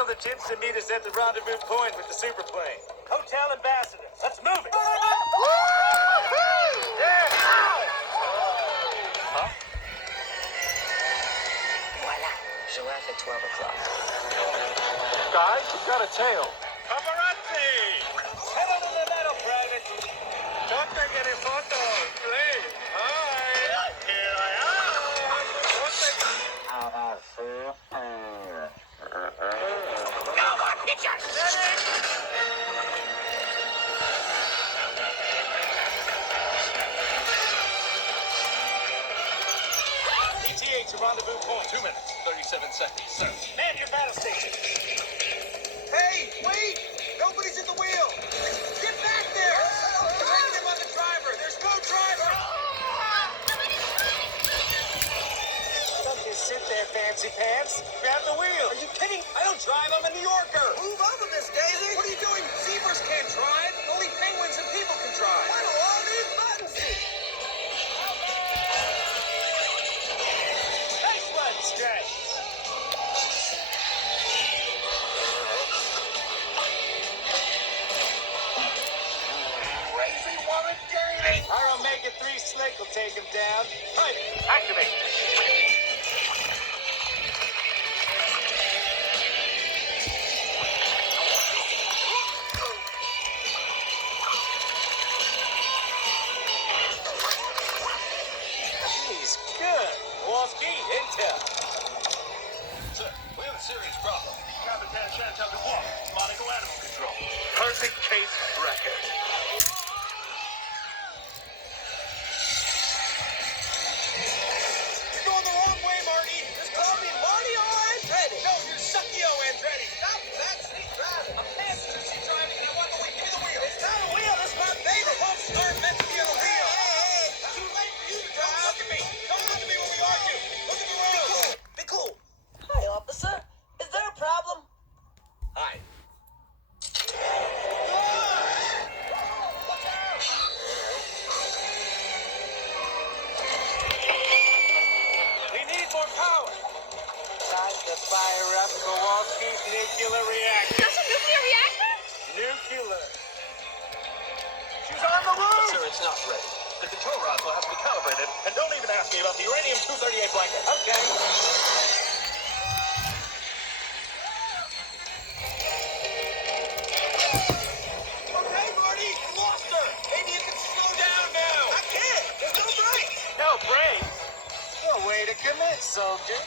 Signal the Jim's to meet us at the rendezvous point with the superplane. Hotel Ambassador. Let's move it. Huh? Voila. Joanne at 12 o'clock. Guys, we've got a tail. Paparazzi! Pedal to the metal, Private. Don't take any photos, please. Hi. Here I am. How about food? No more pictures! ETA to rendezvous point. 2 minutes, 37 seconds, sir. Man your battle station. Hey, wait! Nobody's in the wheel! Get back there! Blame him on the driver! There's no driver! Don't just sit there, fancy pants. Grab the wheel. Are you kidding? I don't drive, I'm a New Yorker! Move over, Miss Daisy! What are you doing? Zebras can't drive! Only penguins and people can drive! What do all these buttons do? Nice one, Stretch. Crazy woman, Daisy! Our Omega-3 snake will take him down. Right, activate. He's good. Wolski, intel. Sir, we have a serious problem. Capitan Chantal Dubois, Monaco Animal Control. Perfect case record. You're going the wrong way, Marty! Just call me Marty O. Andretti! No, you're Sucky O. Andretti! Stop that sneak driving! I'm passenger seat driving and I want the wheel. Give me the wheel! It's not a wheel, it's my baby! The pumps aren't meant to be on a wheel! Hey! Too late for you to drive! Don't look at me! Don't look at me when we argue! Look at the road! Be cool! Hi, officer. Is there a problem? Hi. We need more power. Time to fire up Kowalski's nuclear reactor. That's a nuclear reactor? Nuclear. She's on the roof! Sir, it's not ready. The control rods will have to be calibrated. And don't even ask me about the uranium-238 blanket. Okay. Okay, Marty, you lost her! Maybe you can slow down now! I can't! There's no brakes! No brakes. No way to commit, soldier.